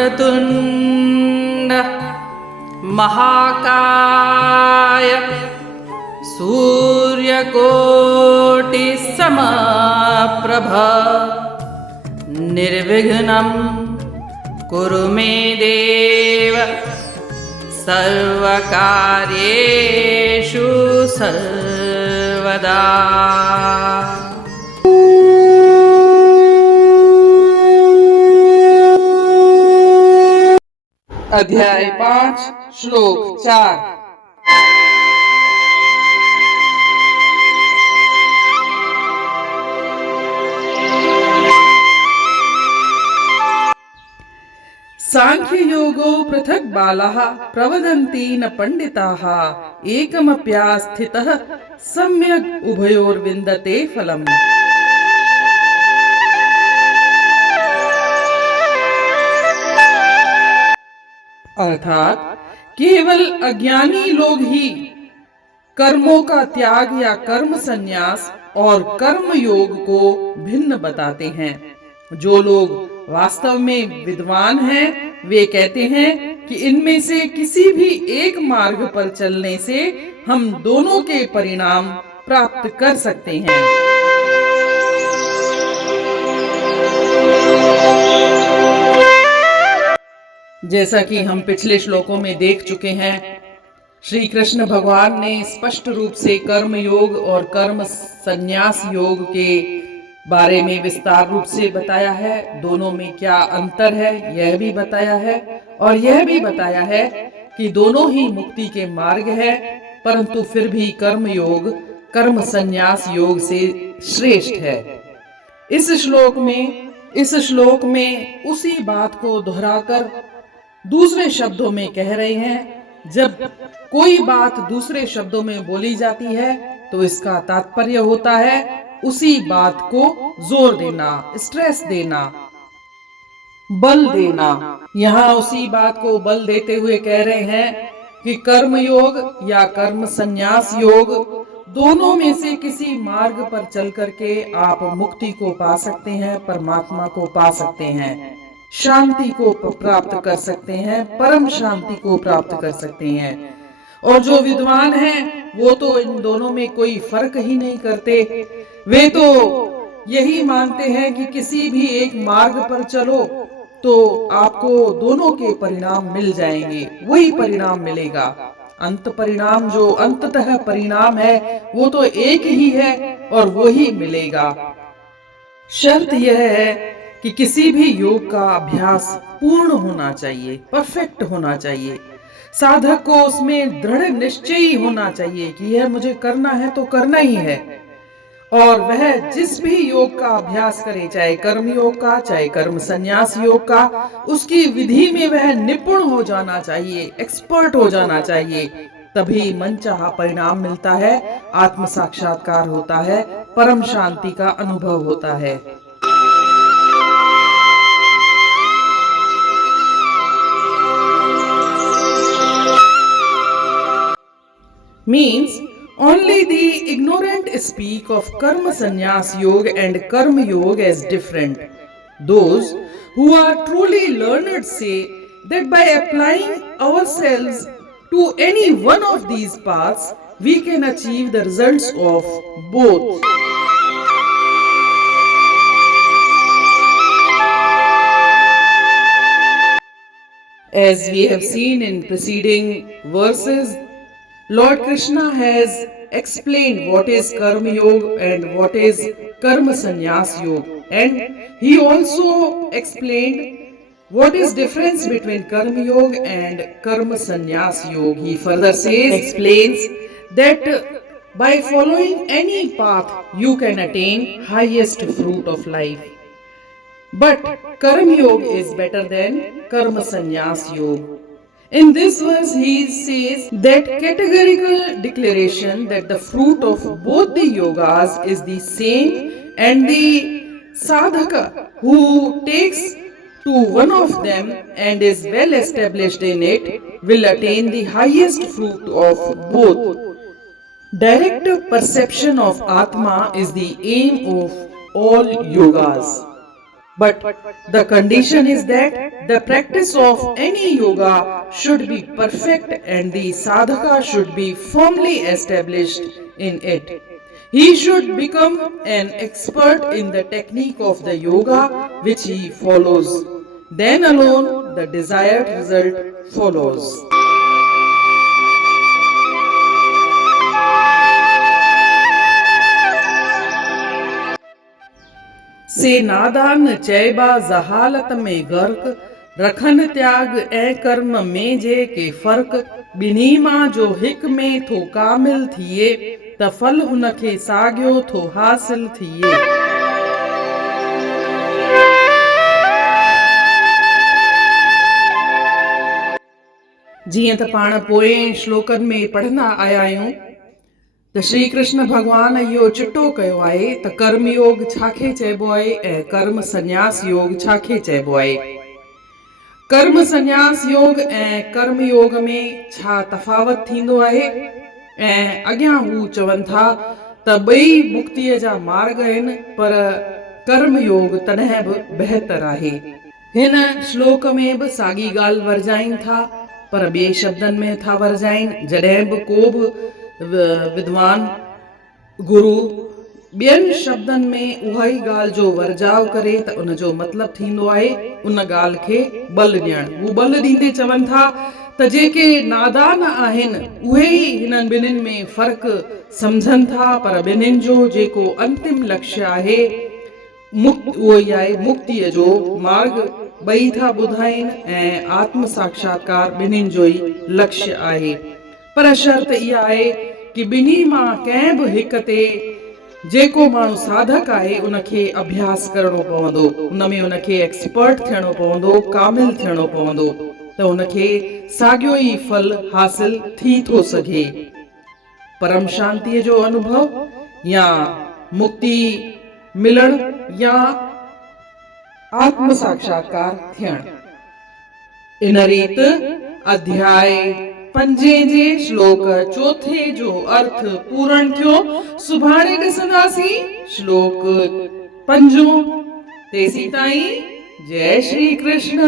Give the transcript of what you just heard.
वक्रतुण्ड महाकाय सूर्यकोटिसमप्रभ निर्विघ्नं कुरु मे देव सर्वकार्येषु सर्वदा। अध्याय 5 श्लोक 4। सांख्य योगो पृथक बालाः प्रवदन्ति न पंडिताः एकमप्यास्थितः सम्यक् उभयोर्विन्दते फलम्। अर्थात केवल अज्ञानी लोग ही कर्मों का त्याग या कर्म संन्यास और कर्म योग को भिन्न बताते हैं। जो लोग वास्तव में विद्वान हैं, वे कहते हैं कि इनमें से किसी भी एक मार्ग पर चलने से हम दोनों के परिणाम प्राप्त कर सकते हैं। जैसा कि हम पिछले श्लोकों में देख चुके हैं, श्री कृष्ण भगवान ने स्पष्ट रूप से कर्म योग और कर्म संन्यास योग के बारे में विस्तार रूप से बताया है। दोनों में क्या अंतर है यह भी बताया है, और यह भी बताया है कि दोनों ही मुक्ति के मार्ग है, परंतु फिर भी कर्म योग कर्म संन्यास योग से श्रेष्ठ है। इस श्लोक में उसी बात को दोहराकर दूसरे शब्दों में कह रहे हैं। जब कोई बात दूसरे शब्दों में बोली जाती है तो इसका तात्पर्य होता है उसी बात को जोर देना, स्ट्रेस देना, बल देना। यहाँ उसी बात को बल देते हुए कह रहे हैं कि कर्म योग या कर्म संन्यास योग दोनों में से किसी मार्ग पर चल करके आप मुक्ति को पा सकते हैं, परमात्मा को पा सकते हैं, शांति को प्राप्त कर सकते हैं, परम शांति को प्राप्त कर सकते हैं। और जो विद्वान हैं वो तो इन दोनों में कोई फर्क ही नहीं करते। वे तो यही मानते हैं कि किसी भी एक मार्ग पर चलो तो आपको दोनों के परिणाम मिल जाएंगे, वही परिणाम मिलेगा। अंत परिणाम जो अंततः परिणाम है वो तो एक ही है और वही मिलेगा। शर्त यह है कि किसी भी योग का अभ्यास पूर्ण होना चाहिए, परफेक्ट होना चाहिए। साधक को उसमें दृढ़ निश्चय होना चाहिए कि यह मुझे करना है तो करना ही है। और वह जिस भी योग का अभ्यास करे, चाहे कर्म योग का, चाहे कर्म संन्यास योग का, उसकी विधि में वह निपुण हो जाना चाहिए, एक्सपर्ट हो जाना चाहिए। तभी मनचाहा परिणाम मिलता है, आत्म साक्षात्कार होता है, परम शांति का अनुभव होता है। Means only the ignorant speak of karma sannyas yoga and karma yoga as different. Those who are truly learned say that by applying ourselves to any one of these paths, we can achieve the results of both. As we have seen in preceding verses, Lord Krishna has explained what is Karma Yoga and what is Karma Sannyas Yoga, and he also explained what is difference between Karma Yoga and Karma Sannyas Yoga. He further explains that by following any path you can attain highest fruit of life. But Karma Yoga is better than Karma Sannyas Yoga. In this verse, he says that categorical declaration that the fruit of both the yogas is the same, and the sadhaka who takes to one of them and is well established in it will attain the highest fruit of both. Direct perception of Atma is the aim of all yogas. But the condition is that the practice of any yoga should be perfect and the sadhaka should be firmly established in it. He should become an expert in the technique of the yoga which he follows. Then alone the desired result follows. से नादान चैबा जहालत में गर्क रखन त्याग ऐं कर्म में जे के फर्क ॿिन्ही मां जो हिक में थो कामिल थिए त फल हुनखे साॻियो थो हासिल थिए। जीअं त पाण पोएं श्लोकनि में पढ़ंदा आया आहियूं त श्री कृष्ण भगवान इहो चिटो कयो आहे त कर्म योग छाखे चइबो आहे ऐं कर्म संन्यास योग छाखे चइबो आहे। कर्म संन्यास योग ऐं कर्म योग में छा तफ़ावत थींदो आहे ऐं अॻियां हू चवनि था त ॿई मुक्तिअ जा मार्ग आहिनि पर कर्म योग तॾहिं बि बहितर आहे। हिन श्लोक में बि साॻी ॻाल्हि वर्जाइनि था पर ॿिए शब्दनि में था वर्जाइनि। जॾहिं बि को बि विद्वान गुरु ॿियनि शब्दनि में उहा ई ॻाल्हि जो वर्जाव करे त उन जो मतिलबु थींदो आहे उन ॻाल्हि खे बल ॾियणु। हू बल ॾींदे चवनि था त जेके नादान आहिनि उहे ई हिननि ॿिन्हिनि में फ़र्क़ु सम्झनि था पर ॿिन्हिनि जो जेको अंतिम लक्ष्य आहे उहो ई आहे मुक्तिअ जो मार्ग ॿई था ॿुधाइनि ऐं आत्म साक्षात्कार ॿिन्हिनि जो ई लक्ष्य आहे। पर शर्त इहा आहे कि ॿिन्ही मां कंहिं बि हिक ते जेको माण्हू साधक आहे उनखे अभ्यास करणो पवंदो, उन में उनखे एक्सपर्ट थियणो पवंदो, कामिल थियणो पवंदो त उनखे साॻियो ई फल हासिल थी थो सघे। परम शांतीअ जो अनुभव या मुक्ति मिलण या आत्म साक्षात्कार थियण। इन रीति अध्याय 5 जे श्लोक 4 जो अर्थ पूर्ण थियो। सुभाणे ॾिसंदासीं श्लोक 5। तेसीं ताईं जय श्री कृष्ण।